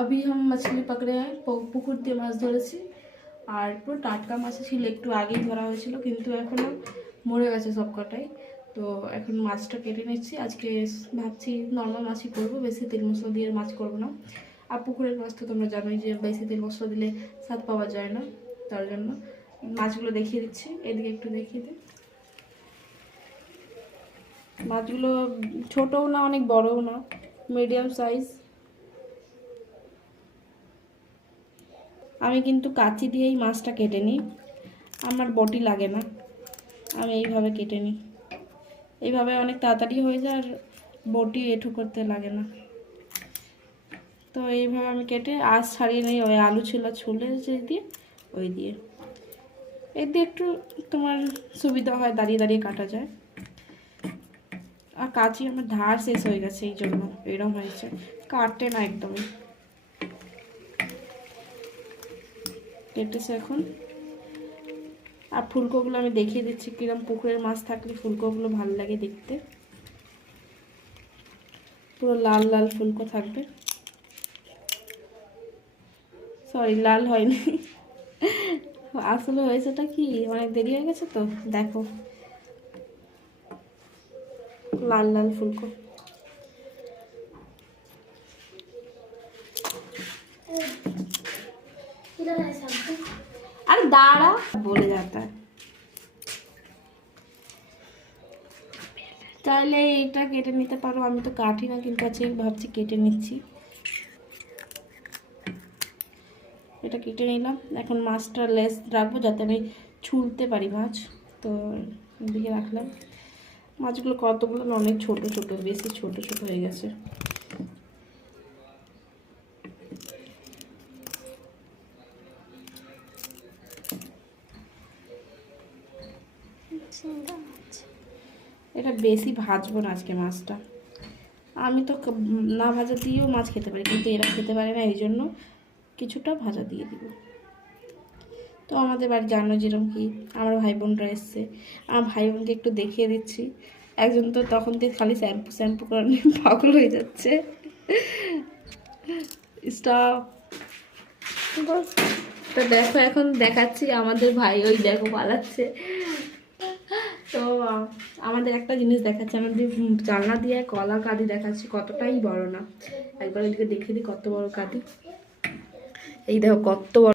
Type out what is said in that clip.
अभी हम मछली पकड़े हैं, পুকুর দিয়ে মাছ ধরেছি। আর পুরো টাটকা মাছ ছিল, একটু আগেই ধরা হয়েছিল, কিন্তু এখনও মরে গেছে সব কটাই। তো এখন মাছটা কেটে নিচ্ছি। আজকে ভাবছি নর্মাল মাছই করবো, বেশি তেল মশলা দিয়ে মাছ করবো না। আর পুকুরের মাছ তো তোমরা জানোই যে বেশি তেল মশলা দিলে স্বাদ পাওয়া যায় না, তার জন্য মাছগুলো দেখিয়ে দিচ্ছি। এদিকে একটু দেখিয়ে দিই। মাছগুলো ছোটও না অনেক বড়ও না, মিডিয়াম সাইজ। আমি কিন্তু কাঁচি দিয়েই মাছটা কেটে নিই, আমার বটি লাগে না, আমি এইভাবে কেটে নিই। এইভাবে অনেক তাড়াতাড়ি হয়ে যায় আর বটি এঁঠো করতে লাগে না। তো এইভাবে আমি কেটে আঁশ ছাড়িয়ে নিই, ওই আলু ছোলা ছুলে যে দিয়ে ওই দিয়ে। এর দিয়ে একটু তোমার সুবিধা হয়, দাঁড়িয়ে দাঁড়িয়ে কাটা যায়। আর কাঁচি আমার ধার শেষ হয়ে গেছে, এই জন্য এরকম হয়েছে, কাটে না একদমই। কেটেছে এখন। আর ফুলকোগুলো আমি দেখিয়ে দিচ্ছি কিরম পুকুরের মাছ থাকলে ফুলকোগুলো ভালো লাগে দেখতে। পুরো লাল লাল ফুলকো থাকবে, সরি লাল হয়নি, আসলে হয়েছেটা কি অনেক দেরি হয়ে গেছে তো, দেখো লাল লাল ফুলকো। अरे दाड़ा बोले जाता है। তাহলে এটা কেটে নিতে পারো, আমি তো কাটি না, কিন্তু আজকে ভাবছি কেটে নিচ্ছি। এটা কেটে নিলাম। এখন মাছটা লেস রাখবো যাতে আমি ছুলতে পারি মাছ, তো এদিকে রাখলাম। মাছগুলো কতগুলো অনেক ছোট ছোট, বেশি ছোট ছোট হয়ে গেছে। এটা বেশি ভাজবো না আজকে মাছটা। আমি তো না ভাজা দিয়েও মাছ খেতে পারি, কিন্তু এরা খেতে পারে না, এই জন্য কিছুটা ভাজা দিয়ে দিব। তো আমাদের বাড়ি জানো যেরকম কি আমার ভাই বোনরা এসছে, আমার ভাই বোনকে একটু দেখিয়ে দিচ্ছি। একজন তো তখন থেকে খালি শ্যাম্পু শ্যাম্পু করে পাগল হয়ে যাচ্ছে। স্টপ। তো দেখো এখন দেখাচ্ছি আমাদের ভাই, ওই দেখো পালাচ্ছে। তো আমাদের একটা জিনিস দেখাচ্ছি, আমাদের জানলা দিয়ে কলা কাঁদি দেখাচ্ছি, কতটাই বড় না। একবার এদিকে দেখে দিই কত বড় কাঁদি, এই দেখো কত বড়।